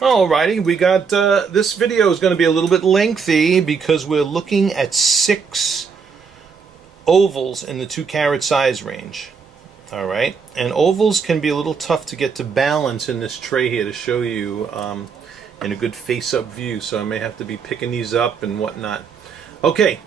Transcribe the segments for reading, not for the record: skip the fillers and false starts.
Alrighty, we got this video is going to be a little bit lengthy because we're looking at 6 ovals in the 2-carat size range. Alright, and ovals can be a little tough to get to balance in this tray here to show you in a good face-up view, so I may have to be picking these up and whatnot. Okay,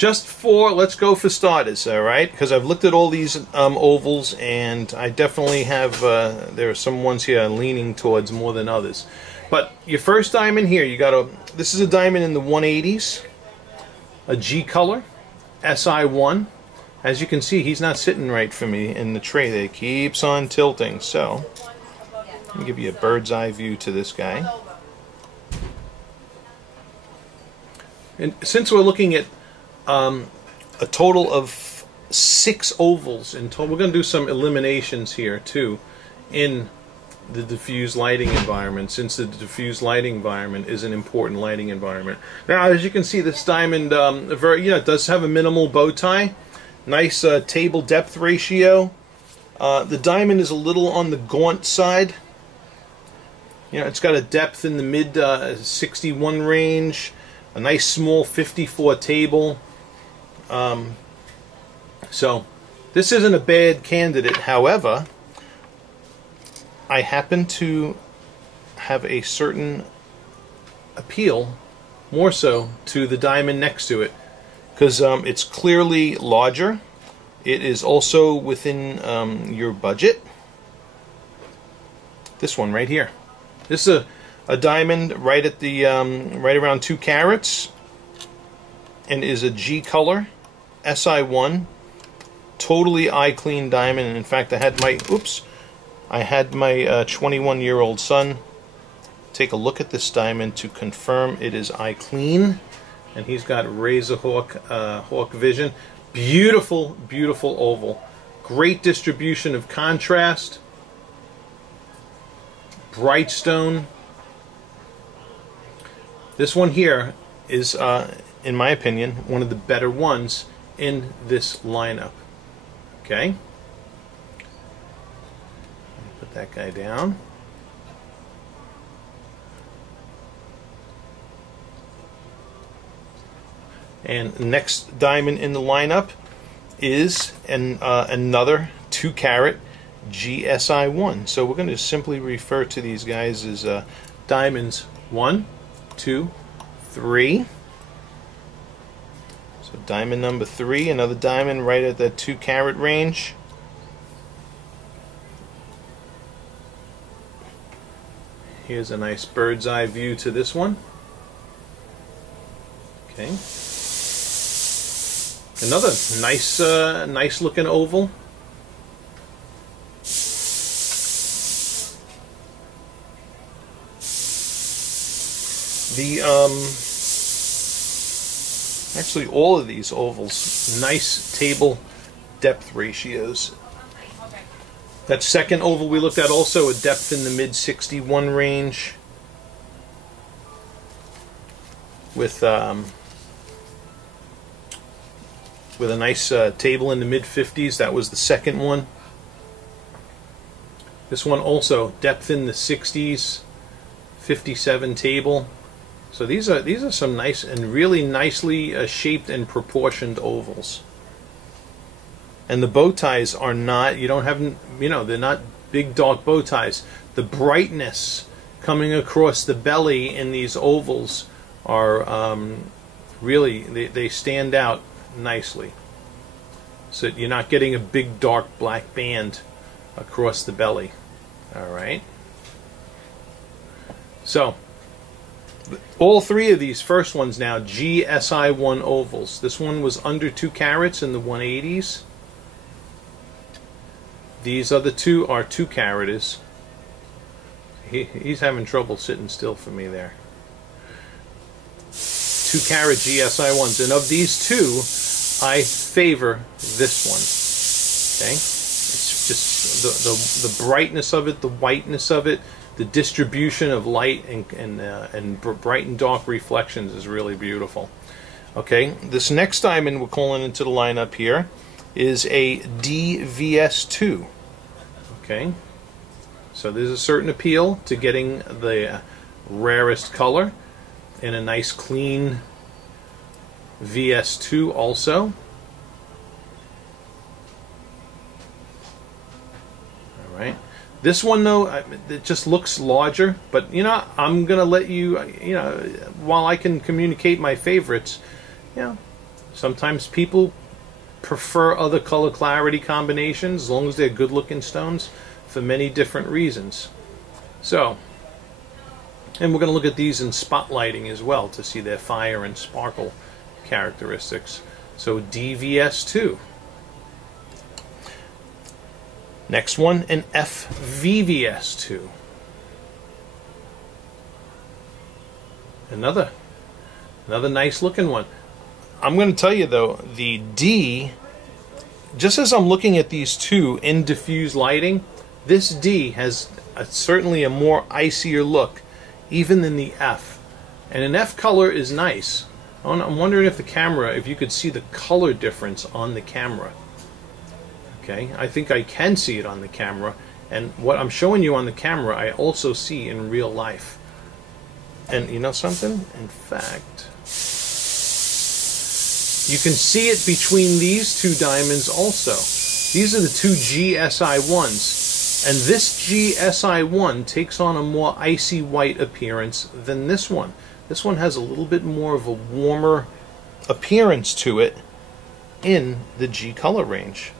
let's go for starters, alright, because I've looked at all these ovals and I definitely have, there are some ones here I'm leaning towards more than others. But your first diamond here, this is a diamond in the 180s, a G color, SI1. As you can see, he's not sitting right for me in the tray there. It keeps on tilting, so let me give you a bird's eye view to this guy. And since we're looking at a total of 6 ovals in total, we're going to do some eliminations here too in the diffuse lighting environment, since the diffuse lighting environment is an important lighting environment. Now, as you can see, this diamond it does have a minimal bow tie, nice table depth ratio. The diamond is a little on the gaunt side. It's got a depth in the mid 61 range, a nice small 54 table. So this isn't a bad candidate. However, I happen to have a certain appeal, more so, to the diamond next to it, because it's clearly larger. It is also within your budget. This one right here. This is a diamond right at the right around 2 carats, and is a G color, SI1, totally eye clean diamond. And in fact, I had my 21-year-old son take a look at this diamond to confirm it is eye clean, and he's got razor hawk vision. Beautiful, beautiful oval. Great distribution of contrast. Bright stone. This one here is, in my opinion, one of the better ones in this lineup. Okay. Put that guy down. And the next diamond in the lineup is another 2-carat GSI1. So we're going to simply refer to these guys as diamonds 1, 2, 3. So diamond number 3, another diamond right at that 2-carat range. Here's a nice bird's eye view to this one. Okay. Another nice, nice looking oval. Actually, all of these ovals, nice table depth ratios. That second oval we looked at, also a depth in the mid 61 range, with a nice table in the mid 50s. That was the second one. This one also depth in the 60s, 57 table. So these are some nice and really nicely shaped and proportioned ovals. And the bow ties are not, they're not big dark bow ties. The brightness coming across the belly in these ovals are really, they stand out nicely. So you're not getting a big dark black band across the belly. Alright. So all 3 of these first ones now, GSI1 ovals. This one was under 2 carats in the 180s. These other 2 are 2 caraters. He's having trouble sitting still for me there. 2-carat GSI1s, and of these 2, I favor this one. Okay, it's just the brightness of it, the whiteness of it, the distribution of light and bright and dark reflections is really beautiful. Okay, this next diamond we're calling into the lineup here is a DVS2. Okay, so there's a certain appeal to getting the rarest color in a nice clean VS2 also. All right. This one though, it just looks larger, but you know, I'm gonna let you, you know, while I can communicate my favorites, you know, sometimes people prefer other color clarity combinations as long as they're good looking stones for many different reasons. So, and we're going to look at these in spotlighting as well to see their fire and sparkle characteristics. So DVS2. Next one, an FVVS2. Another nice looking one. I'm going to tell you though, the D, just as I'm looking at these two in diffuse lighting, this D has certainly a more icier look even than the F. And an F color is nice. I'm wondering if the camera, if you could see the color difference on the camera. Okay, I think I can see it on the camera, and what I'm showing you on the camera I also see in real life. And you know something? In fact, you can see it between these two diamonds also. These are the two GSI1s, and this GSI1 takes on a more icy white appearance than this one. This one has a little bit more of a warmer appearance to it in the G color range.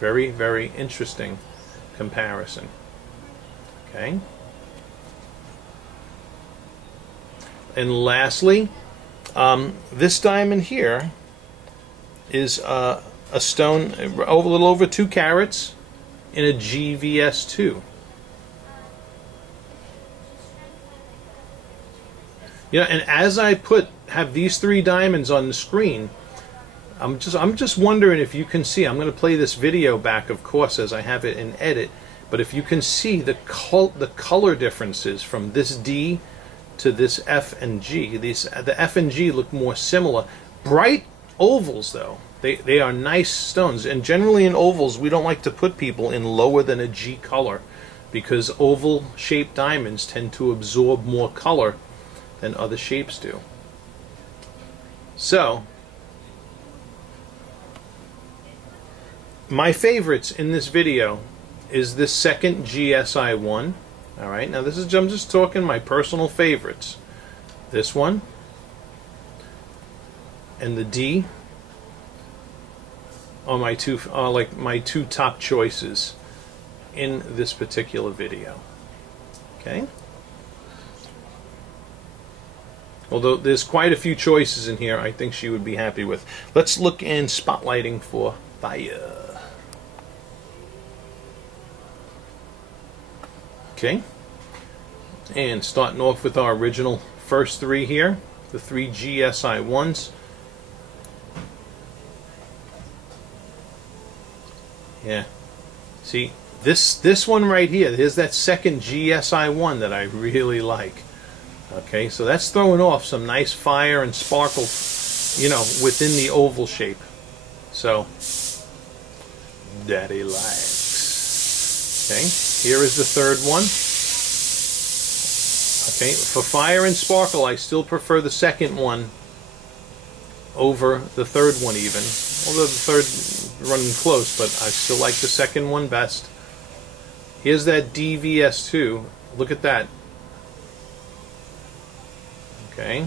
Very, very interesting comparison. Okay. And lastly, this diamond here is a stone a little over 2 carats in a GVS2. You know, and as I have these 3 diamonds on the screen, I'm just wondering if you can see. I'm going to play this video back, of course, as I have it in edit. But if you can see the color differences from this D to this F and G, the F and G look more similar. Bright ovals, though. They are nice stones, and generally in ovals we don't like to put people in lower than a G color because oval-shaped diamonds tend to absorb more color than other shapes do. So, my favorites in this video is this second GSI1. Alright, now this is, I'm just talking my personal favorites. This one and the D are my two top choices in this particular video. Okay? Although there's quite a few choices in here I think she would be happy with. Let's look in spotlighting for fire. Okay, and starting off with our original first 3 here, the 3 GSI1s. Yeah, see, this one right here, here's that second GSI1 that I really like. Okay, so that's throwing off some nice fire and sparkle, you know, within the oval shape. So, Daddy likes. Okay, here is the third one. Okay, for fire and sparkle, I still prefer the second one over the third one even. Although the third running close, but I still like the second one best. Here's that DVS2. Look at that. Okay.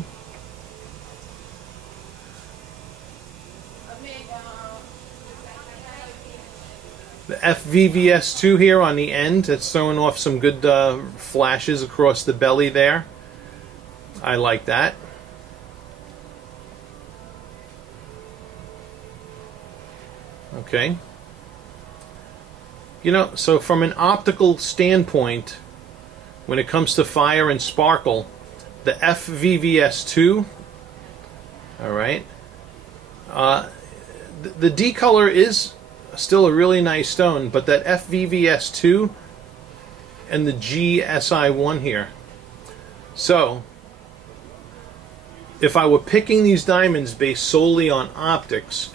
The FVVS2 here on the end, that's throwing off some good flashes across the belly there. I like that. Okay. You know, so from an optical standpoint, when it comes to fire and sparkle, the FVVS2, alright, the D color is still a really nice stone, but that FVVS2 and the GSI1 here. So, if I were picking these diamonds based solely on optics,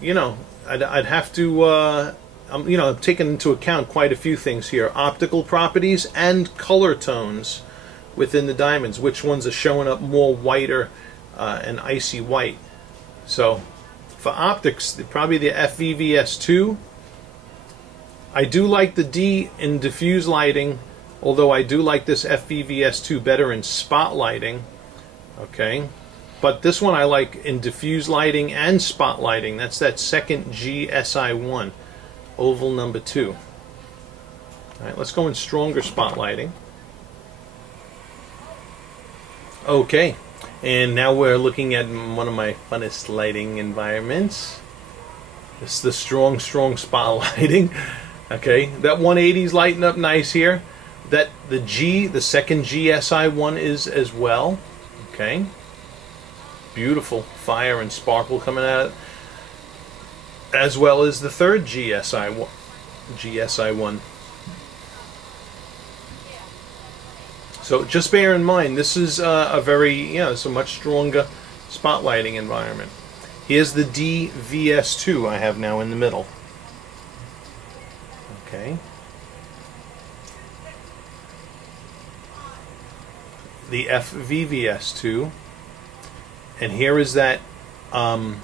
you know, I'd have to, you know, I've taken into account quite a few things here. Optical properties and color tones within the diamonds, which ones are showing up more whiter and icy white. So for optics, probably the FVVS2. I do like the D in diffuse lighting, although I do like this FVVS2 better in spotlighting. Okay, but this one I like in diffuse lighting and spotlighting. That's that second GSI1, oval number 2. All right, let's go in stronger spotlighting. Okay, and now we're looking at one of my funnest lighting environments. It's the strong spotlighting. Okay, that 180 is lighting up nice here. That the second GSI1 is as well. Okay, beautiful fire and sparkle coming out, as well as the third GSI1. So just bear in mind, this is a very, it's a much stronger spotlighting environment. Here's the DVS2 I have now in the middle. Okay. The FVVS2, and here is that oh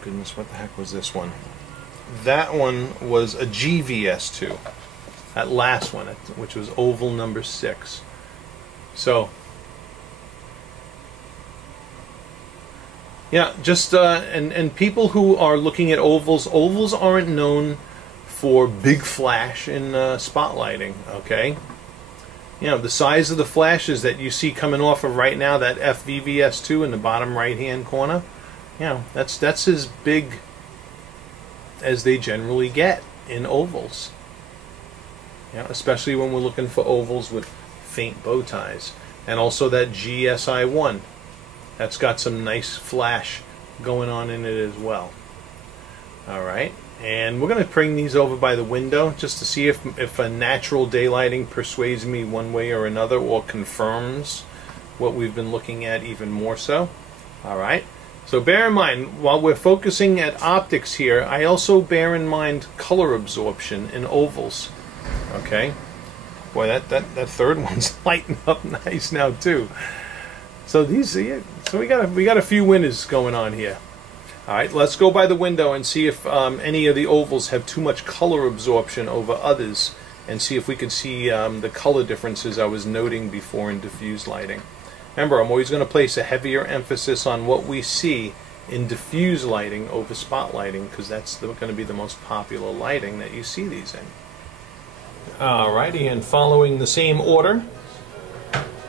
goodness, what the heck was this one? That one was a GVS2, that last one, which was oval number 6. So yeah, just and people who are looking at ovals aren't known for big flash in spotlighting. Okay, the size of the flashes that you see coming off of right now, that FVVS2 in the bottom right hand corner, that's as big as they generally get in ovals. Especially when we're looking for ovals with faint bow ties. And also that GSI1, that's got some nice flash going on in it as well. Alright, and we're going to bring these over by the window just to see if a natural daylighting persuades me one way or another, or confirms what we've been looking at even more so. Alright, so bear in mind, while we're focusing at optics here, I also bear in mind color absorption in ovals. Okay, boy, that third one's lighting up nice now too. So we got a few winners going on here. All right, let's go by the window and see if any of the ovals have too much color absorption over others, and see if we can see the color differences I was noting before in diffuse lighting. Remember, I'm always going to place a heavier emphasis on what we see in diffuse lighting over spotlighting, because that's going to be the most popular lighting that you see these in. Alrighty, and following the same order,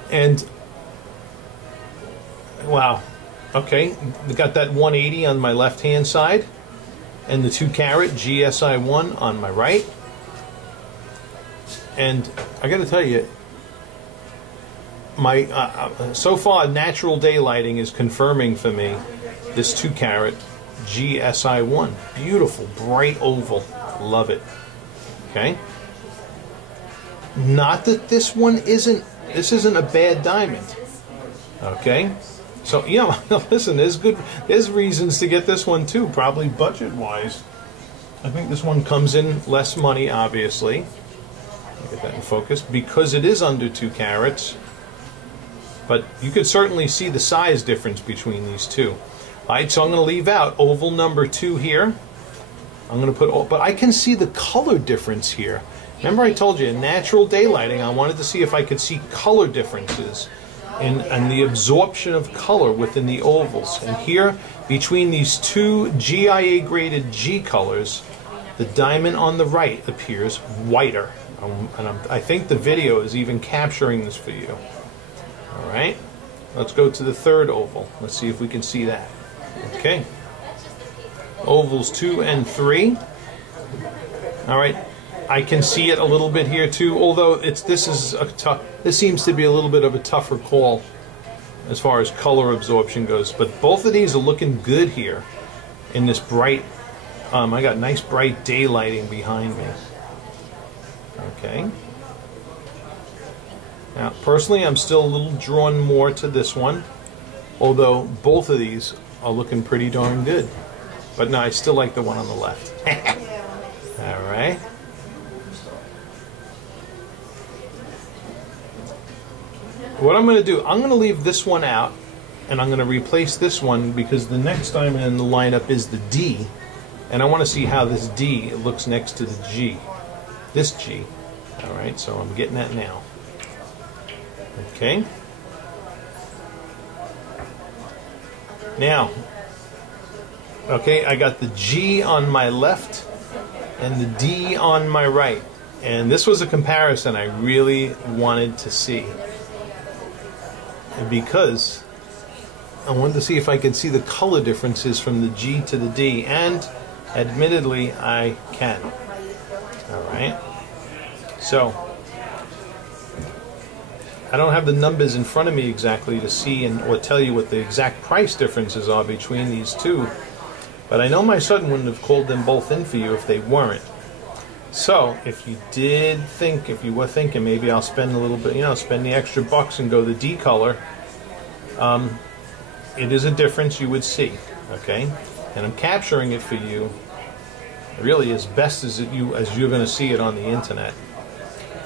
and wow, okay, we got that 180 on my left hand side, and the 2 carat GSI1 on my right. And I got to tell you, my so far natural daylighting is confirming for me this 2 carat GSI1. Beautiful, bright oval, love it. Okay. Not that this isn't a bad diamond. Okay, so listen, there's reasons to get this one too, probably budget wise. I think this one comes in less money, obviously. Get that in focus, because it is under 2 carats. But you could certainly see the size difference between these two. Alright, so I'm going to leave out oval number 2 here. I'm going to put, but I can see the color difference here. Remember I told you, in natural daylighting, I wanted to see if I could see color differences and the absorption of color within the ovals. And here, between these 2 GIA graded G colors, the diamond on the right appears whiter. I think the video is even capturing this for you. Alright, let's go to the third oval. Let's see if we can see that. Okay, ovals 2 and 3. Alright, I can see it a little bit here too, although this seems to be a little bit of a tougher call as far as color absorption goes. But both of these are looking good here in this bright, I got nice bright daylighting behind me. Okay. Now, personally, I'm still a little drawn more to this one, although both of these are looking pretty darn good. But no, I still like the one on the left. All right. what I'm going to do, I'm going to leave this one out, and I'm going to replace this one because the next diamond in the lineup is the D, and I want to see how this D looks next to the G. This G. Alright, so I'm getting that now. Okay. Now, okay, I got the G on my left and the D on my right. And this was a comparison I really wanted to see. And because I wanted to see if I could see the color differences from the G to the D, and admittedly I can. Alright. So, I don't have the numbers in front of me exactly to see or tell you what the exact price differences are between these two, but I know my son wouldn't have called them both in for you if they weren't. So, if you were thinking maybe I'll spend a little bit, spend the extra bucks and go the D color, it is a difference you would see, okay? And I'm capturing it for you really as best as you're going to see it on the internet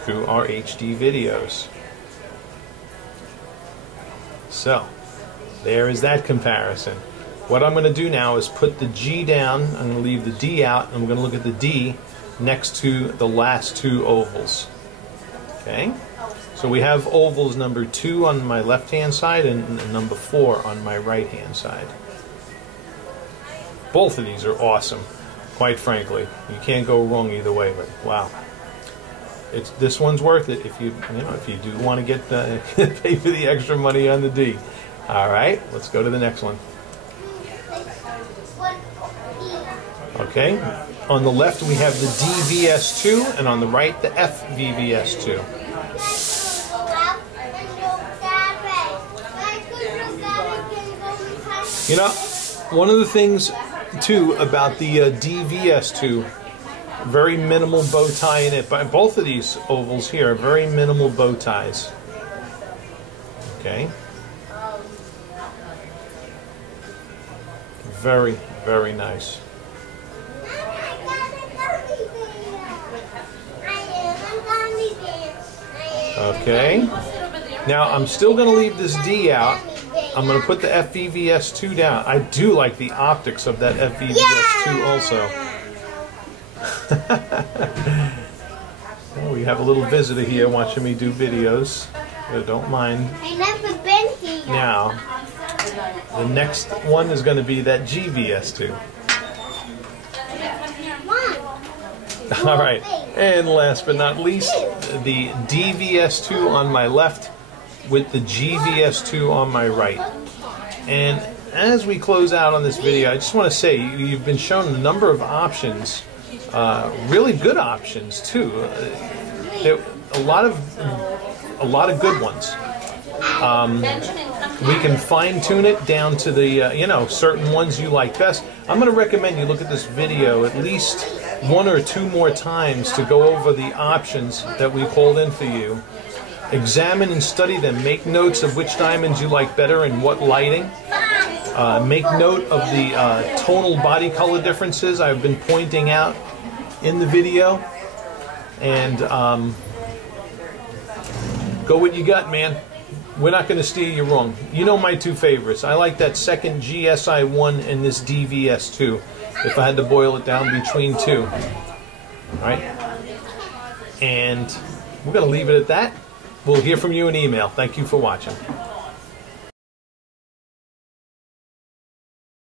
through our HD videos. So, there is that comparison. What I'm going to do now is put the G down, I'm going to leave the D out, and I'm going to look at the D next to the last two ovals. Okay? So we have ovals number 2 on my left-hand side and number 4 on my right-hand side. Both of these are awesome, quite frankly. You can't go wrong either way, but wow. This one's worth it if you do want to get pay for the extra money on the D. All right, let's go to the next one. Okay, on the left we have the DVS2, and on the right the FVVS2. You know, one of the things too about the DVS2. Very minimal bow tie in it. But both of these ovals here are very minimal bow ties. Okay. Very, very nice. Okay. Now I'm still going to leave this D out. I'm going to put the FVVS2 down. I do like the optics of that FVVS2 also. Oh, we have a little visitor here watching me do videos. So don't mind. I've never been here. Now, the next one is going to be that GVS2. All right, and last but not least, the DVS2 on my left with the GVS2 on my right. And as we close out on this video, I just want to say you've been shown a number of options. Really good options too. A lot of good ones. We can fine tune it down to the certain ones you like best. I'm going to recommend you look at this video at least 1 or 2 more times to go over the options that we pulled in for you. Examine and study them. Make notes of which diamonds you like better and what lighting. Make note of the tonal body color differences I've been pointing out in the video, and go what you got, man. We're not going to steer you wrong. You know my 2 favorites. I like that second GSI1 and this DVS2, if I had to boil it down between 2. All right? And we're going to leave it at that. We'll hear from you in email. Thank you for watching.